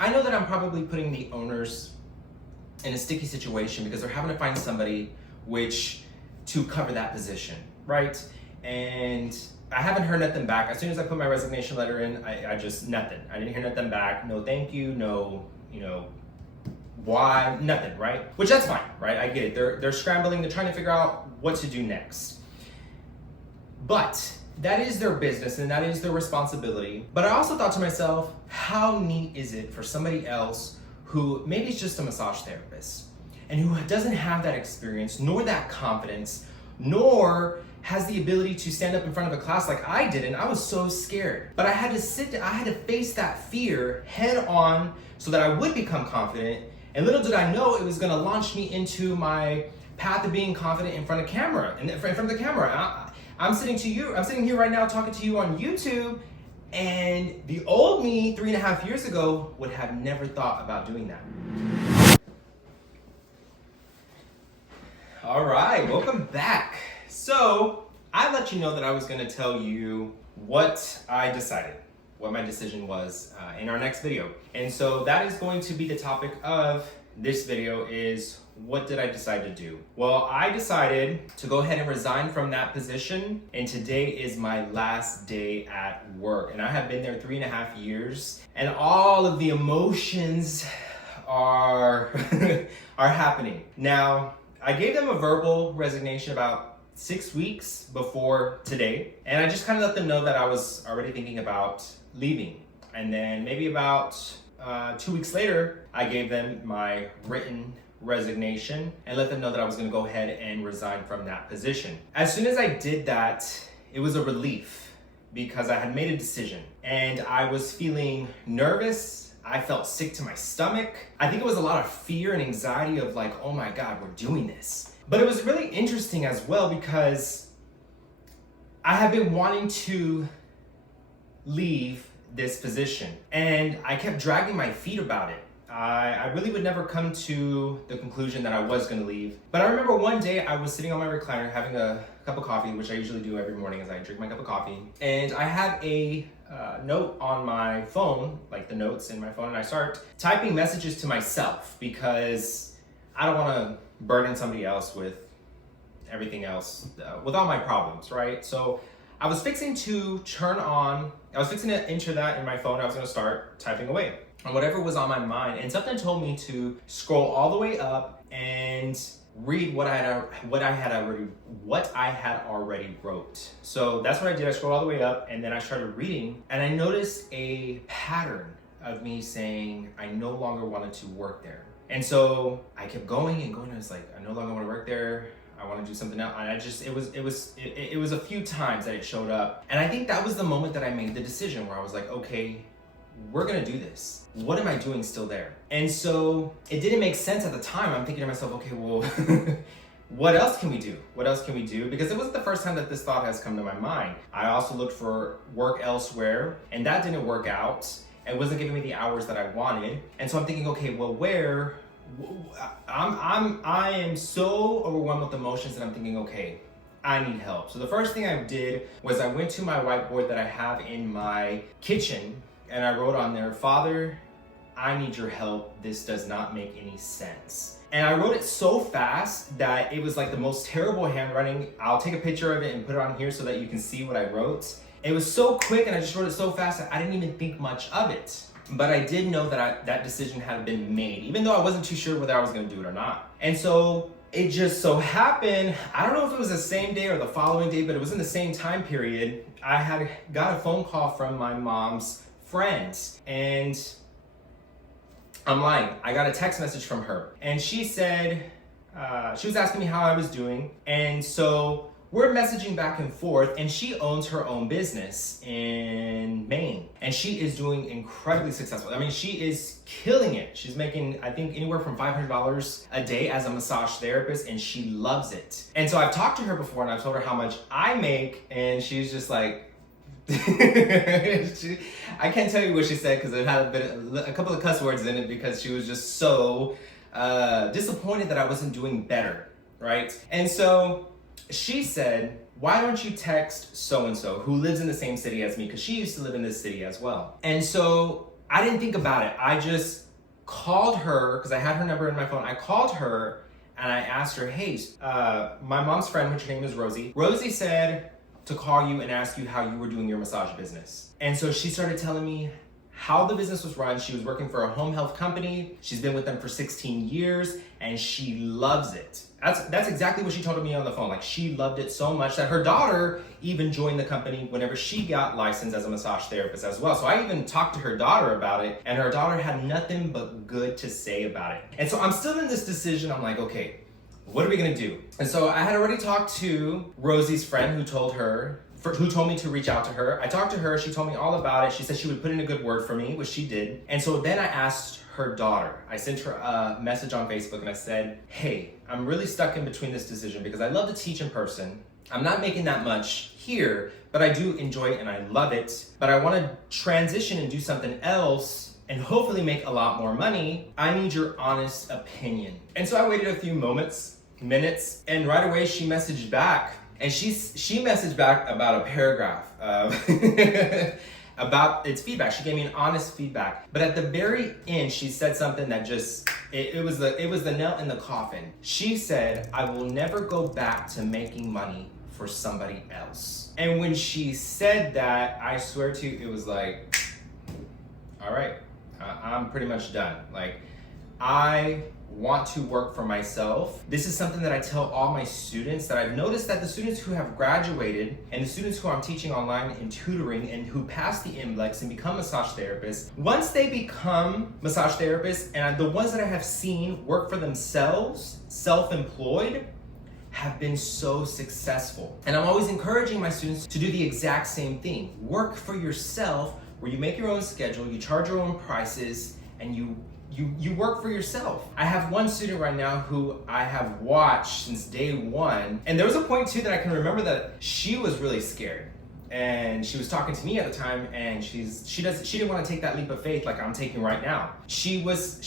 I know that I'm probably putting the owners in a sticky situation because they're having to find somebody to cover that position, right? And I haven't heard nothing back. As soon as I put my resignation letter in, I just, nothing. I didn't hear nothing back. No thank you, no, why, nothing, right? Which that's fine, right? I get it. They're scrambling, they're trying to figure out what to do next. But that is their business and that is their responsibility. But I also thought to myself, how neat is it for somebody else who maybe is just a massage therapist and who doesn't have that experience, nor that confidence, nor has the ability to stand up in front of a class like I did, and I was so scared. But I had to face that fear head on so that I would become confident. And little did I know it was gonna launch me into my path of being confident in front of camera, in front of the camera. I'm sitting here right now talking to you on YouTube, and the old me 3.5 years ago would have never thought about doing that. All right, welcome back. So I let you know that I was gonna tell you what I decided, what my decision was in our next video. And so that is going to be the topic of this video is, what did I decide to do? Well, I decided to go ahead and resign from that position, and today is my last day at work. And I have been there 3.5 years, and all of the emotions are are happening. Now, I gave them a verbal resignation about 6 weeks before today, and I just kind of let them know that I was already thinking about leaving. And then maybe about 2 weeks later, I gave them my written resignation and let them know that I was going to go ahead and resign from that position. As soon as I did that, it was a relief because I had made a decision and I was feeling nervous. I felt sick to my stomach. I think it was a lot of fear and anxiety of like, oh my God, we're doing this. But it was really interesting as well because I have been wanting to leave this position and I kept dragging my feet about it. I really would never come to the conclusion that I was going to leave. But I remember one day I was sitting on my recliner having a cup of coffee, which I usually do every morning as I drink my cup of coffee. And I had a note on my phone, like the notes in my phone, and I start typing messages to myself because I don't want to burden somebody else with everything else, with all my problems, right? So I was fixing to enter that in my phone. I was going to start typing away on whatever was on my mind, and something told me to scroll all the way up and read what I had already wrote. So that's what I did. I scrolled all the way up and then I started reading, and I noticed a pattern of me saying I no longer wanted to work there. And so I kept going and going. I was like, I no longer want to work there. I want to do something else. And it was a few times that it showed up. And I think that was the moment that I made the decision where I was like, okay, we're gonna do this. What am I doing still there? And so it didn't make sense at the time. I'm thinking to myself, okay, well, what else can we do? What else can we do? Because it wasn't the first time that this thought has come to my mind. I also looked for work elsewhere, and that didn't work out. It wasn't giving me the hours that I wanted. And so I'm thinking, okay, well, I am so overwhelmed with emotions that I'm thinking, okay, I need help. So the first thing I did was I went to my whiteboard that I have in my kitchen, and I wrote on there, Father, I need your help. This does not make any sense. And I wrote it so fast that it was like the most terrible handwriting. I'll take a picture of it and put it on here so that you can see what I wrote. It was so quick and I just wrote it so fast that I didn't even think much of it. But I did know that that decision had been made, even though I wasn't too sure whether I was gonna do it or not. And so it just so happened, I don't know if it was the same day or the following day, but it was in the same time period. I had got a phone call from my mom's friends, and I'm lying. I got a text message from her, and she said, she was asking me how I was doing, and so we're messaging back and forth, and she owns her own business in Maine, and she is doing incredibly successful. I mean, she is killing it. She's making, I think, anywhere from $500 a day as a massage therapist, and she loves it. And so I've talked to her before, and I've told her how much I make, and she's just like, I can't tell you what she said because it had a couple of cuss words in it because she was just so disappointed that I wasn't doing better, right? And so she said, why don't you text so-and-so who lives in the same city as me, because she used to live in this city as well. And so I didn't think about it. I just called her because I had her number in my phone. I called her and I asked her, hey, my mom's friend, which her name is Rosie. Rosie said to call you and ask you how you were doing your massage business. And so she started telling me how the business was run. She was working for a home health company. She's been with them for 16 years and she loves it. That's exactly what she told me on the phone. Like, she loved it so much that her daughter even joined the company whenever she got licensed as a massage therapist as well. So I even talked to her daughter about it, and her daughter had nothing but good to say about it. And so I'm still in this decision. I'm like, okay, what are we gonna do? And so I had already talked to Rosie's friend who told me to reach out to her. I talked to her, she told me all about it. She said she would put in a good word for me, which she did. And so then I asked her daughter, I sent her a message on Facebook and I said, hey, I'm really stuck in between this decision because I love to teach in person. I'm not making that much here, but I do enjoy it and I love it. But I want to transition and do something else and hopefully make a lot more money. I need your honest opinion. And so I waited a few minutes, and right away she messaged back. And she messaged back about a paragraph about its feedback. She gave me an honest feedback. But at the very end, she said something that just, it was the nail in the coffin. She said, I will never go back to making money for somebody else. And when she said that, I swear to you, it was like, all right, I'm pretty much done. Like, I want to work for myself. This is something that I tell all my students, that I've noticed that the students who have graduated and the students who I'm teaching online and tutoring and who pass the NBLEX and become massage therapists, once they become massage therapists, and the ones that I have seen work for themselves, self-employed, have been so successful. And I'm always encouraging my students to do the exact same thing. Work for yourself, where you make your own schedule, you charge your own prices, and you work for yourself. I have one student right now who I have watched since day one. And there was a point too that I can remember that she was really scared. And she was talking to me at the time, and she didn't want to take that leap of faith like I'm taking right now. She was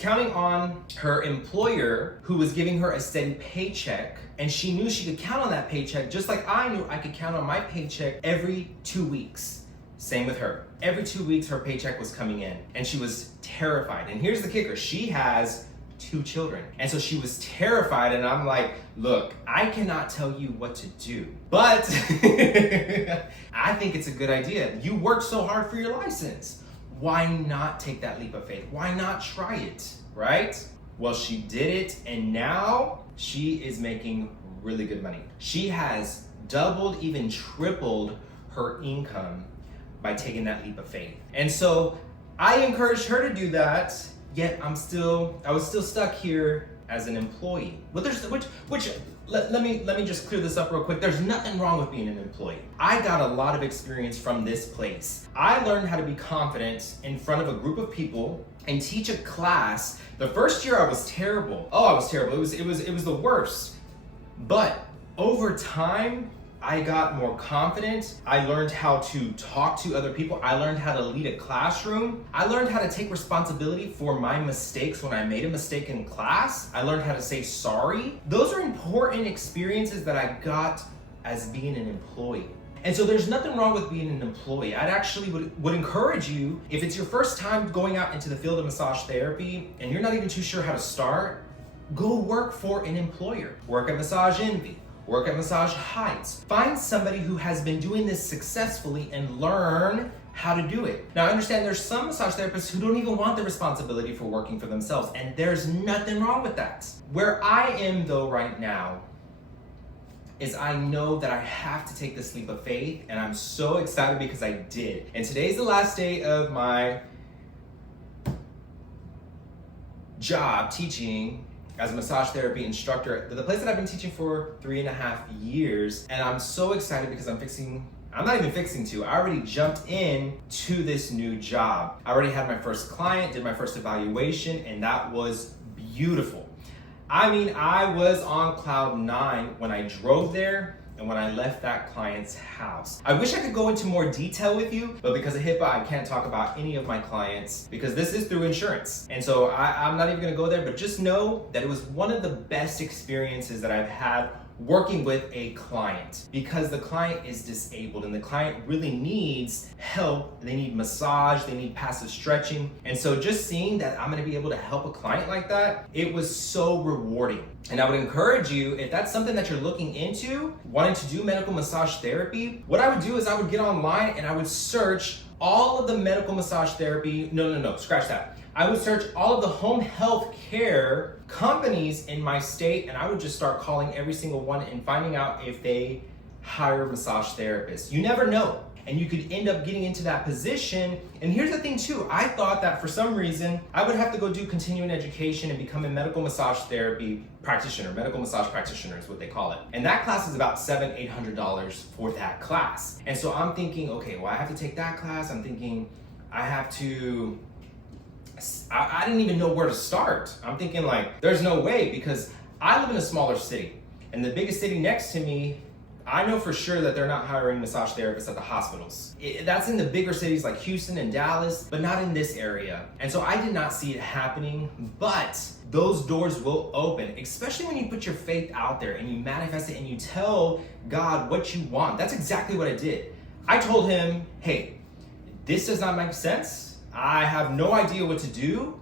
counting on her employer, who was giving her a steady paycheck, and she knew she could count on that paycheck just like I knew I could count on my paycheck every 2 weeks. Same with her. Every 2 weeks, her paycheck was coming in, and she was terrified. And here's the kicker. She has 2 children. And so she was terrified, and I'm like, look, I cannot tell you what to do, but I think it's a good idea. You worked so hard for your license. Why not take that leap of faith? Why not try it, right? Well, she did it, and now she is making really good money. She has doubled, even tripled her income by taking that leap of faith. And so I encouraged her to do that, yet I was still stuck here as an employee. Well, let me just clear this up real quick. There's nothing wrong with being an employee. I got a lot of experience from this place. I learned how to be confident in front of a group of people and teach a class. The first year I was terrible. Oh, I was terrible. It was the worst. But over time, I got more confident. I learned how to talk to other people. I learned how to lead a classroom. I learned how to take responsibility for my mistakes when I made a mistake in class. I learned how to say sorry. Those are important experiences that I got as being an employee. And so there's nothing wrong with being an employee. I'd actually would encourage you, if it's your first time going out into the field of massage therapy and you're not even too sure how to start, go work for an employer. Work at Massage Envy. Work at Massage Heights. Find somebody who has been doing this successfully and learn how to do it. Now, I understand there's some massage therapists who don't even want the responsibility for working for themselves, and there's nothing wrong with that. Where I am though right now is I know that I have to take this leap of faith, and I'm so excited because I did. And today's the last day of my job teaching as a massage therapy instructor, the place that I've been teaching for 3.5 years. And I'm so excited because I'm not even fixing to, I already jumped in to this new job. I already had my first client, did my first evaluation, and that was beautiful. I mean, I was on cloud 9 when I drove there and when I left that client's house. I wish I could go into more detail with you, but because of HIPAA, I can't talk about any of my clients because this is through insurance. And so I'm not even gonna go there, but just know that it was one of the best experiences that I've had working with a client because the client is disabled and the client really needs help. They need massage, they need passive stretching. And so just seeing that I'm gonna be able to help a client like that, it was so rewarding. And I would encourage you, if that's something that you're looking into, wanting to do medical massage therapy, what I would do is I would get online and I would search all of the medical massage therapy, scratch that. I would search all of the home health care companies in my state, and I would just start calling every single one and finding out if they hire massage therapists. You never know. And you could end up getting into that position. And here's the thing too, I thought that for some reason, I would have to go do continuing education and become a medical massage therapy practitioner. Medical massage practitioner is what they call it. And that class is about $700-800 for that class. And so I'm thinking, okay, well, I have to take that class. I'm thinking I didn't even know where to start. I'm thinking like, there's no way, because I live in a smaller city and the biggest city next to me, I know for sure that they're not hiring massage therapists at the hospitals. That's in the bigger cities like Houston and Dallas, but not in this area. And so I did not see it happening, but those doors will open, especially when you put your faith out there and you manifest it and you tell God what you want. That's exactly what I did. I told him, hey, this does not make sense. I have no idea what to do.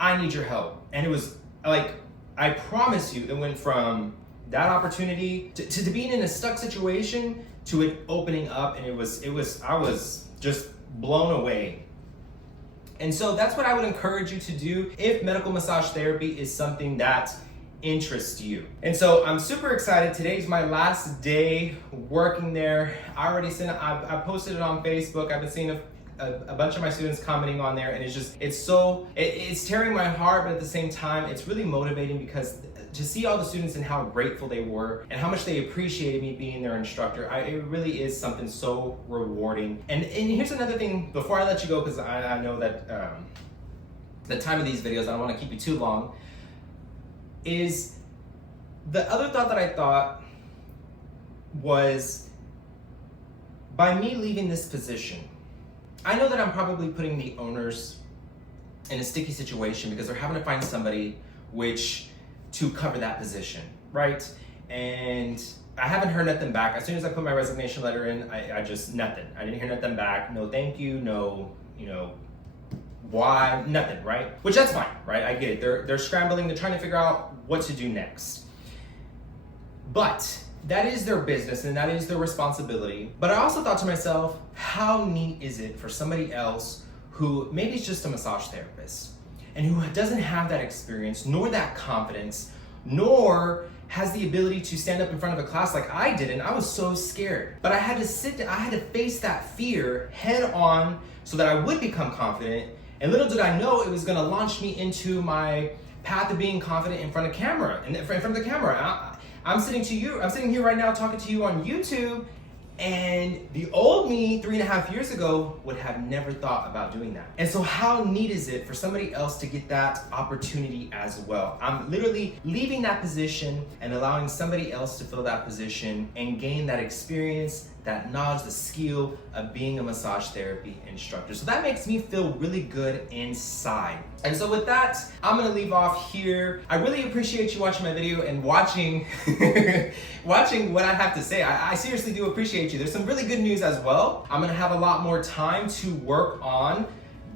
I need your help. And it was like, I promise you, it went from that opportunity to being in a stuck situation to it opening up, and I was just blown away. And so that's what I would encourage you to do if medical massage therapy is something that interests you. And so I'm super excited. Today's my last day working there. I posted it on Facebook. I've been seeing a bunch of my students commenting on there, and it's tearing my heart, but at the same time, it's really motivating because to see all the students and how grateful they were and how much they appreciated me being their instructor, it really is something so rewarding. And here's another thing before I let you go, because I know that the time of these videos, I don't want to keep you too long, is the other thought that I thought was, by me leaving this position, I know that I'm probably putting the owners in a sticky situation because they're having to find somebody to cover that position, right? And I haven't heard nothing back. As soon as I put my resignation letter in, I just, nothing. I didn't hear nothing back. No thank you, no, why, nothing, right? Which that's fine, right? I get it. They're scrambling, they're trying to figure out what to do next. But that is their business and that is their responsibility. But I also thought to myself, how neat is it for somebody else who maybe is just a massage therapist and who doesn't have that experience, nor that confidence, nor has the ability to stand up in front of a class like I did, and I was so scared. But I had to face that fear head on so that I would become confident. And little did I know it was gonna launch me into my path of being confident in front of camera, in front of the camera. I'm sitting here right now talking to you on YouTube, and the old me 3.5 years ago would have never thought about doing that. And so how neat is it for somebody else to get that opportunity as well? I'm literally leaving that position and allowing somebody else to fill that position and gain that experience, that knowledge, the skill of being a massage therapy instructor. So that makes me feel really good inside. And so with that, I'm gonna leave off here. I really appreciate you watching my video and watching what I have to say. I seriously do appreciate you. There's some really good news as well. I'm gonna have a lot more time to work on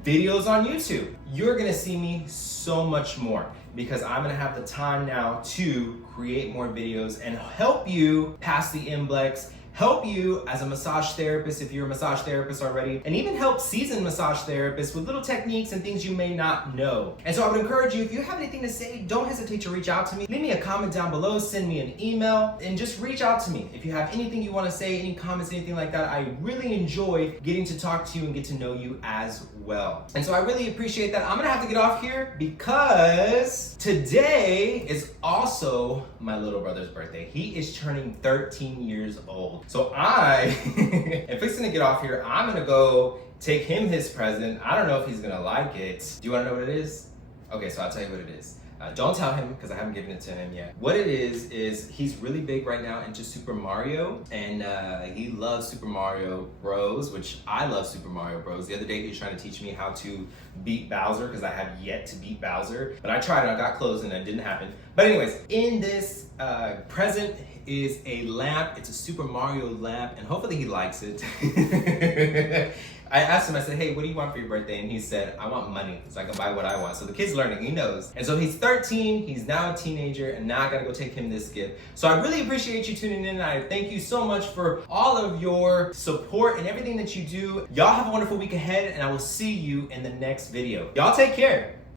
videos on YouTube. You're gonna see me so much more because I'm gonna have the time now to create more videos and help you pass the NBLEX, help you as a massage therapist if you're a massage therapist already, and even help seasoned massage therapists with little techniques and things you may not know. And so I would encourage you, if you have anything to say, don't hesitate to reach out to me. Leave me a comment down below, send me an email, and just reach out to me. If you have anything you want to say, any comments, anything like that, I really enjoy getting to talk to you and get to know you as well. And so I really appreciate that. I'm gonna have to get off here because today is also my little brother's birthday. He is turning 13 years old. So I am fixing to get off here. I'm gonna go take him his present. I don't know if he's gonna like it. Do you wanna know what it is? Okay, so I'll tell you what it is. Don't tell him because I haven't given it to him yet. What it is he's really big right now into Super Mario, and he loves Super Mario Bros, which I love Super Mario Bros. The other day he was trying to teach me how to beat Bowser because I have yet to beat Bowser, but I tried and I got close and it didn't happen. But anyways, in this present is a lamp. It's a Super Mario lamp, and hopefully he likes it. I asked him, I said, hey, what do you want for your birthday? And he said, I want money so I can buy what I want. So the kid's learning, he knows. And so he's 13, he's now a teenager, and now I gotta go take him this gift. So I really appreciate you tuning in, and I thank you so much for all of your support and everything that you do. Y'all have a wonderful week ahead, and I will see you in the next video. Y'all take care.